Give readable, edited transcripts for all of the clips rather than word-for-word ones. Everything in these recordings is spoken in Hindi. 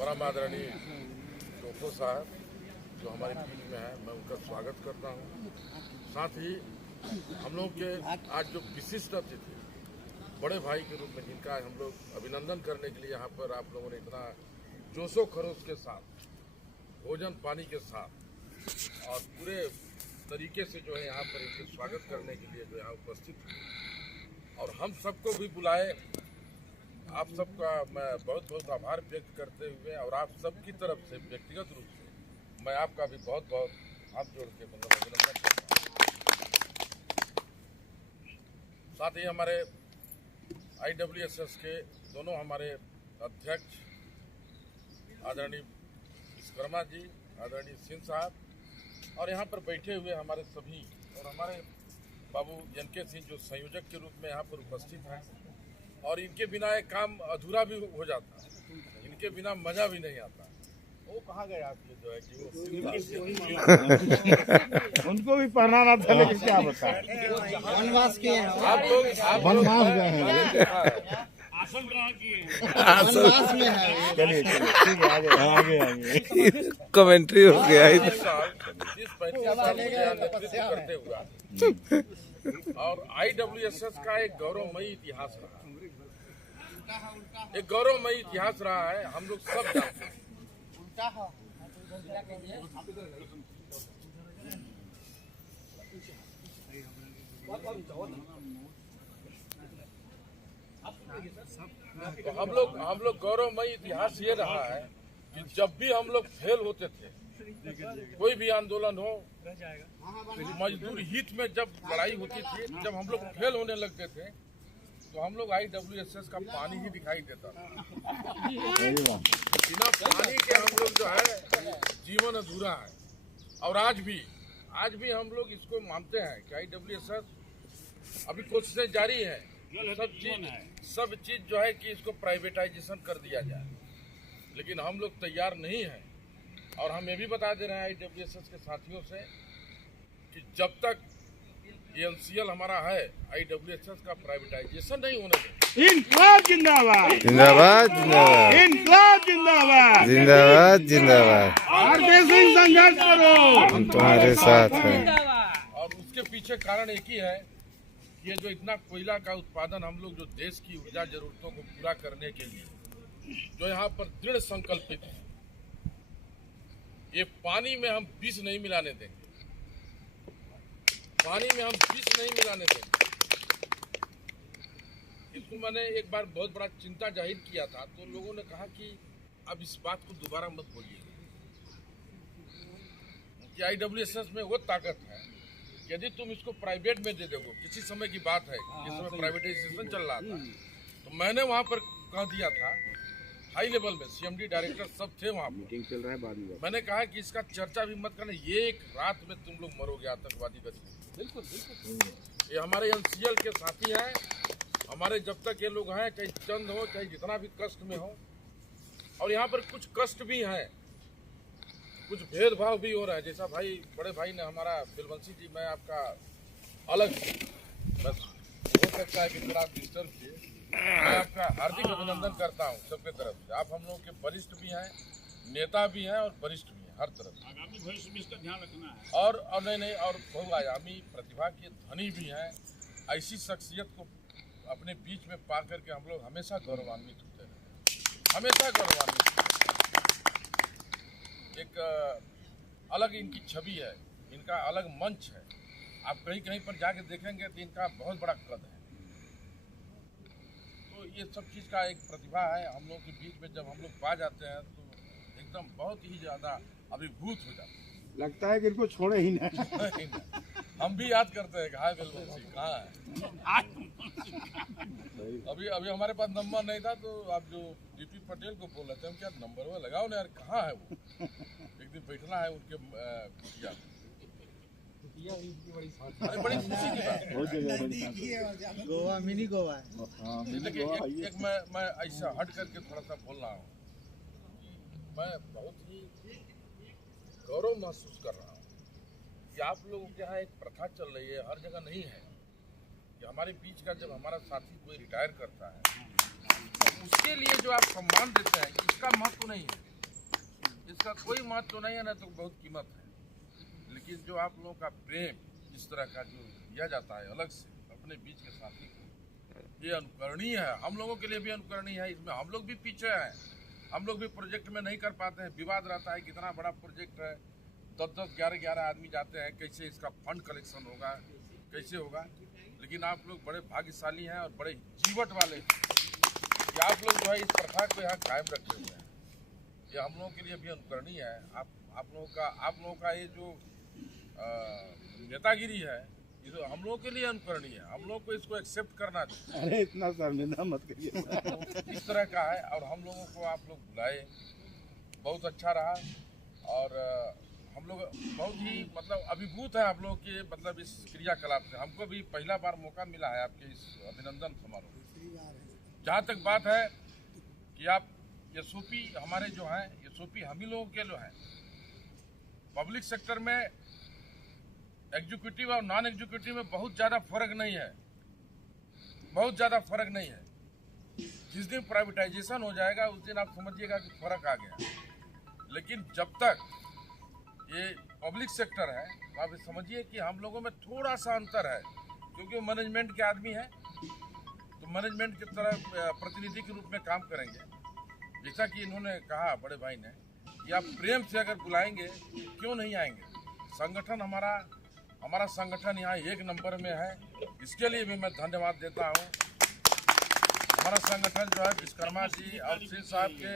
परम आदरणीय टोपो साहब जो हमारे बीच में है, मैं उनका स्वागत करता हूँ। साथ ही हम लोग के आज जो विशिष्ट अतिथि बड़े भाई के रूप में जिनका हम लोग अभिनंदन करने के लिए यहाँ पर आप लोगों ने इतना जोशो खरोश के साथ भोजन पानी के साथ और पूरे तरीके से जो है यहाँ पर इनके स्वागत करने के लिए जो यहाँ उपस्थित हुए और हम सबको भी बुलाए, आप सबका मैं बहुत बहुत आभार व्यक्त करते हुए और आप सबकी तरफ से व्यक्तिगत रूप से मैं आपका भी बहुत बहुत हाथ जोड़ के अभिनंदन करता हूँ। साथ ही हमारे IWSS के दोनों हमारे अध्यक्ष आदरणीय विश्वकर्मा जी, आदरणीय सिंह साहब और यहाँ पर बैठे हुए हमारे सभी और हमारे बाबू जनके सिंह जो संयोजक के रूप में यहाँ पर उपस्थित हैं और इनके बिना एक काम अधूरा भी हो जाता है, इनके बिना मजा भी नहीं आता। वो कहाँ गए आपके जो है कि वो उनको भी पढ़ाना था, लेकिन क्या बताएं वनवास किए आप लोग वनवास गए हैं। आसन कहाँ किए वनवास में है। चलिए ठीक है, आगे कमेंट्री हो गया है। जिस 35 साल मुझे यहाँ नेतृत्व करते हुआ और IWSS का एक गौरवमयी इतिहास रहा, एक गौरवमयी इतिहास रहा है, हम लोग सब जानते हैं। तो हम लोग गौरवमयी इतिहास ये रहा है कि जब भी हम लोग फेल होते थे, कोई भी आंदोलन हो, मजदूर हित में जब लड़ाई होती थी, जब हम लोग फेल होने लगते थे तो हम लोग IWSS का पानी ही दिखाई देता था। बिना पानी के हम लोग जो है जीवन अधूरा है। और आज भी हम लोग इसको मानते हैं कि IWSS अभी कोशिशें जारी है, सब चीज जो है कि इसको प्राइवेटाइजेशन कर दिया जाए, लेकिन हम लोग तैयार नहीं हैं। और हम ये भी बता दे रहे हैं IWSS के साथियों से कि जब तक NCL हमारा है, IWSS का प्राइवेटाइजेशन नहीं होने देंगे। इनकलाब जिंदाबाद, जिंदाबाद जिंदाबाद, इनकलाब जिंदाबाद, जिंदाबाद जिंदाबाद। भारतीय सिंह संघर्ष करो, हम तुम्हारे साथ हैं। और उसके पीछे कारण एक ही है, ये जो इतना कोयला का उत्पादन हम लोग जो देश की ऊर्जा जरूरतों को पूरा करने के लिए जो यहाँ पर दृढ़ संकल्पित है, ये पानी में हम विष नहीं मिलाने देंगे, पानी में हम विष नहीं मिलाने देंगे। इसको मैंने एक बार बहुत बड़ा चिंता जाहिर किया था, तो लोगों ने कहा कि अब इस बात को दोबारा मत बोलिए कि IWSS में वो ताकत है, यदि तुम इसको प्राइवेट में दे दोगे, किसी समय की बात है, जिस समय प्राइवेटाइजेशन चल रहा था, तो मैंने वहां पर कह दिया था, हाई लेवल में CMD डायरेक्टर सब थे वहां पर, मीटिंग चल रहा है बाद में, मैंने कहा कि इसका चर्चा भी मत करना, ये एक रात में तुम लोग मरोगे आतंकवादी गतिविधि। बिल्कुल ये हमारे NCL के साथी हैं, हमारे जब तक ये लोग हैं, चाहे चंद हो चाहे जितना भी कष्ट में हो, और यहाँ पर कुछ कष्ट भी हैं, कुछ भेदभाव भी हो रहा है। जैसा भाई बड़े भाई ने हमारा बिलवंशी जी, मैं आपका अलग बस हो सकता है कि थोड़ा डिस्टर्ब किए, मैं आपका हार्दिक अभिनंदन करता हूँ सबके तरफ से। आप हम लोगों के वरिष्ठ भी हैं, नेता भी हैं और वरिष्ठ भी हैं, हर तरफ से। आगामी भविष्य में इसका ध्यान रखना है। और नहीं और बहुआयामी प्रतिभा के धनी भी हैं। ऐसी शख्सियत को अपने बीच में पा करके हम लोग हमेशा गौरवान्वित होते हैं, हमेशा गौरवान्वित। एक अलग इनकी छवि है, इनका अलग मंच है। आप कहीं कहीं पर जाके देखेंगे तो इनका बहुत बड़ा कद है। तो ये सब चीज़ का एक प्रतिभा है हम लोग के बीच में, जब हम लोग पा जाते हैं तो एकदम बहुत ही ज़्यादा अभिभूत हो जाते हैं। लगता है कि इनको छोड़े ही नहीं। हम भी याद करते हैं कि हाय बिलवंशी कहाँ है। अभी हमारे पास नंबर नहीं था, तो आप जो DP पटेल को बोल रहे थे, हम क्या नंबर वो लगाओ ना यार, कहाँ है वो, एक दिन बैठना है उनके कुटिया। अरे बड़ी खुशी की बात, गोवा मिनी गोवा है। देखिए एक मैं ऐसा हट करके थोड़ा सा बोल रहा हूँ, मैं बहुत ही गौरव महसूस कर रहा हूँ कि आप लोगों के यहाँ एक प्रथा चल रही है, हर जगह नहीं है, कि हमारे बीच का जब हमारा साथी कोई रिटायर करता है तो उसके लिए जो आप सम्मान देते हैं, इसका महत्व नहीं है। उसका कोई महत्व तो नहीं है ना, तो बहुत कीमत है। लेकिन जो आप लोगों का प्रेम इस तरह का जो दिया जाता है अलग से अपने बीच के साथी को, ये अनुकरणीय है। हम लोगों के लिए भी अनुकरणीय है। इसमें हम लोग भी पीछे हैं, हम लोग भी प्रोजेक्ट में नहीं कर पाते हैं। विवाद रहता है, कितना बड़ा प्रोजेक्ट है, 10-10, 11-11 आदमी जाते हैं, कैसे इसका फंड कलेक्शन होगा, कैसे होगा। लेकिन आप लोग बड़े भाग्यशाली हैं और बड़े जीवट वाले हैं कि आप लोग जो है इस प्रथा को यहाँ कायम रखे हुए हैं। ये हम लोगों के लिए भी अनुकरणीय है। आप लोगों का ये जो नेतागिरी है, ये तो हम लोगों के लिए अनुकरणीय है। हम लोग को इसको एक्सेप्ट करना चाहिए। अरे इतना शर्मिंदा मत करिए। इस तरह का है और हम लोगों को आप लोग बुलाए, बहुत अच्छा रहा। और हम लोग बहुत ही मतलब अभिभूत हैं आप लोगों के मतलब इस क्रियाकलाप से। हमको भी पहला बार मौका मिला है आपके इस अभिनंदन समारोह में। जहाँ तक बात है कि आप एसओपी हमारे जो हैं, एसओपी हम ही लोगों के जो हैं, पब्लिक सेक्टर में एग्जीक्यूटिव और नॉन एग्जीक्यूटिव में बहुत ज़्यादा फर्क नहीं है, बहुत ज़्यादा फर्क नहीं है। जिस दिन प्राइवेटाइजेशन हो जाएगा उस दिन आप समझिएगा कि फर्क आ गया। लेकिन जब तक ये पब्लिक सेक्टर है तो आप समझिए कि हम लोगों में थोड़ा सा अंतर है, क्योंकि मैनेजमेंट के आदमी हैं तो मैनेजमेंट की तरह प्रतिनिधि के रूप में काम करेंगे। जैसा कि इन्होंने कहा बड़े भाई ने कि आप प्रेम से अगर बुलाएंगे क्यों नहीं आएंगे। संगठन हमारा संगठन यहाँ 1 नंबर में है, इसके लिए भी मैं धन्यवाद देता हूँ। हमारा संगठन जो है विश्वकर्मा जी और सिंह साहब के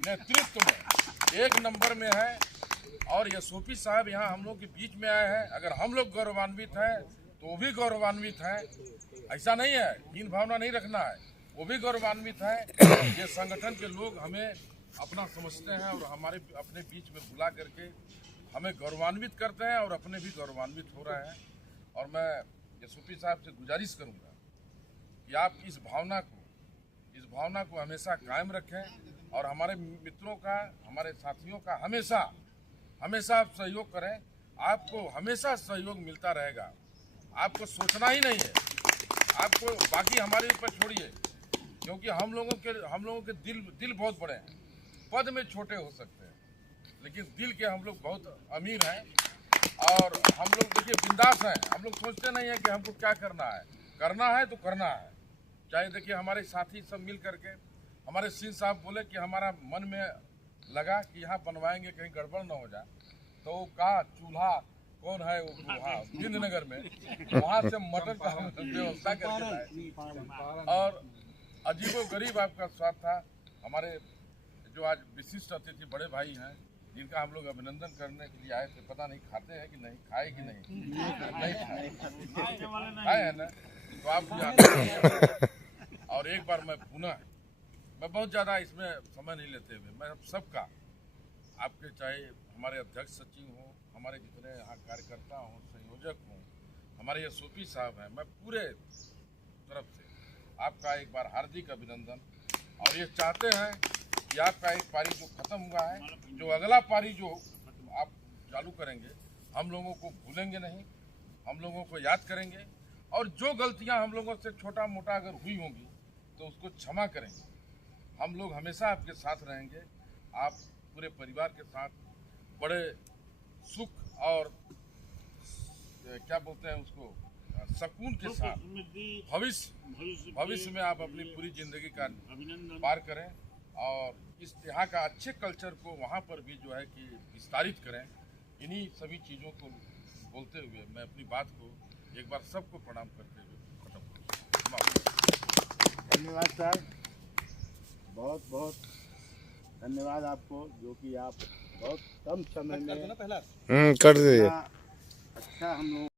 नेतृत्व में 1 नंबर में है। और एसओपी साहब यहाँ हम लोग के बीच में आए हैं। अगर हम लोग गौरवान्वित हैं तो वो भी गौरवान्वित हैं। ऐसा नहीं है, हीन भावना नहीं रखना है, वो भी गौरवान्वित हैं। ये संगठन के लोग हमें अपना समझते हैं और हमारे अपने बीच में बुला करके हमें गौरवान्वित करते हैं और अपने भी गौरवान्वित हो रहे हैं। और मैं एसओपी साहब से गुजारिश करूंगा कि आप इस भावना को हमेशा कायम रखें और हमारे मित्रों का, हमारे साथियों का हमेशा आप सहयोग करें। आपको हमेशा सहयोग मिलता रहेगा। आपको सोचना ही नहीं है, आपको बाकी हमारे ऊपर छोड़िए, क्योंकि हम लोगों के दिल बहुत बड़े हैं। पद में छोटे हो सकते हैं लेकिन दिल के हम लोग बहुत अमीर हैं। और हम लोग देखिए बिंदास हैं। हम लोग सोचते नहीं है कि हमको क्या करना है तो करना है। चाहे देखिए हमारे साथी सब मिल करके, हमारे सिंह साहब बोले कि हमारा मन में लगा कि यहाँ बनवाएंगे कहीं गड़बड़ न हो जाए, तो कहा चूल्हा कौन है वो वहाँ जिंदनगर में, वहाँ से मटन का हम व्यवस्था करके लाए। और अजीबोगरीब आपका स्वाद था। हमारे जो आज विशिष्ट अतिथि बड़े भाई हैं, जिनका हम लोग अभिनंदन करने के लिए आए थे, पता नहीं खाते हैं कि नहीं, खाए कि नहीं खाए है ना, तो आप जानते। और एक बार मैं बहुत ज़्यादा इसमें समय नहीं लेते हुए मैं सबका, आपके चाहे हमारे अध्यक्ष सचिव हों, हमारे जितने यहाँ कार्यकर्ता हों, संयोजक हों, हमारे एसओपी साहब हैं, मैं पूरे तरफ से आपका एक बार हार्दिक अभिनंदन। और ये चाहते हैं कि आपका एक पारी जो खत्म हुआ है, जो अगला पारी जो आप चालू करेंगे, हम लोगों को भूलेंगे नहीं, हम लोगों को याद करेंगे। और जो गलतियां हम लोगों से छोटा मोटा अगर हुई होंगी तो उसको क्षमा करेंगे। हम लोग हमेशा आपके साथ रहेंगे। आप पूरे परिवार के साथ बड़े सुख और क्या बोलते हैं उसको, सुकून के साथ भविष्य में आप अपनी पूरी जिंदगी का पार करें और इस यहाँ का अच्छे कल्चर को वहाँ पर भी जो है कि विस्तारित करें। इन्हीं सभी चीज़ों को बोलते हुए मैं अपनी बात को एक बार सबको प्रणाम करते हुए खत्म करूँ। धन्यवाद सर, बहुत बहुत धन्यवाद आपको, जो कि आप बहुत कम समय में कर दीजिए। अच्छा हम लोग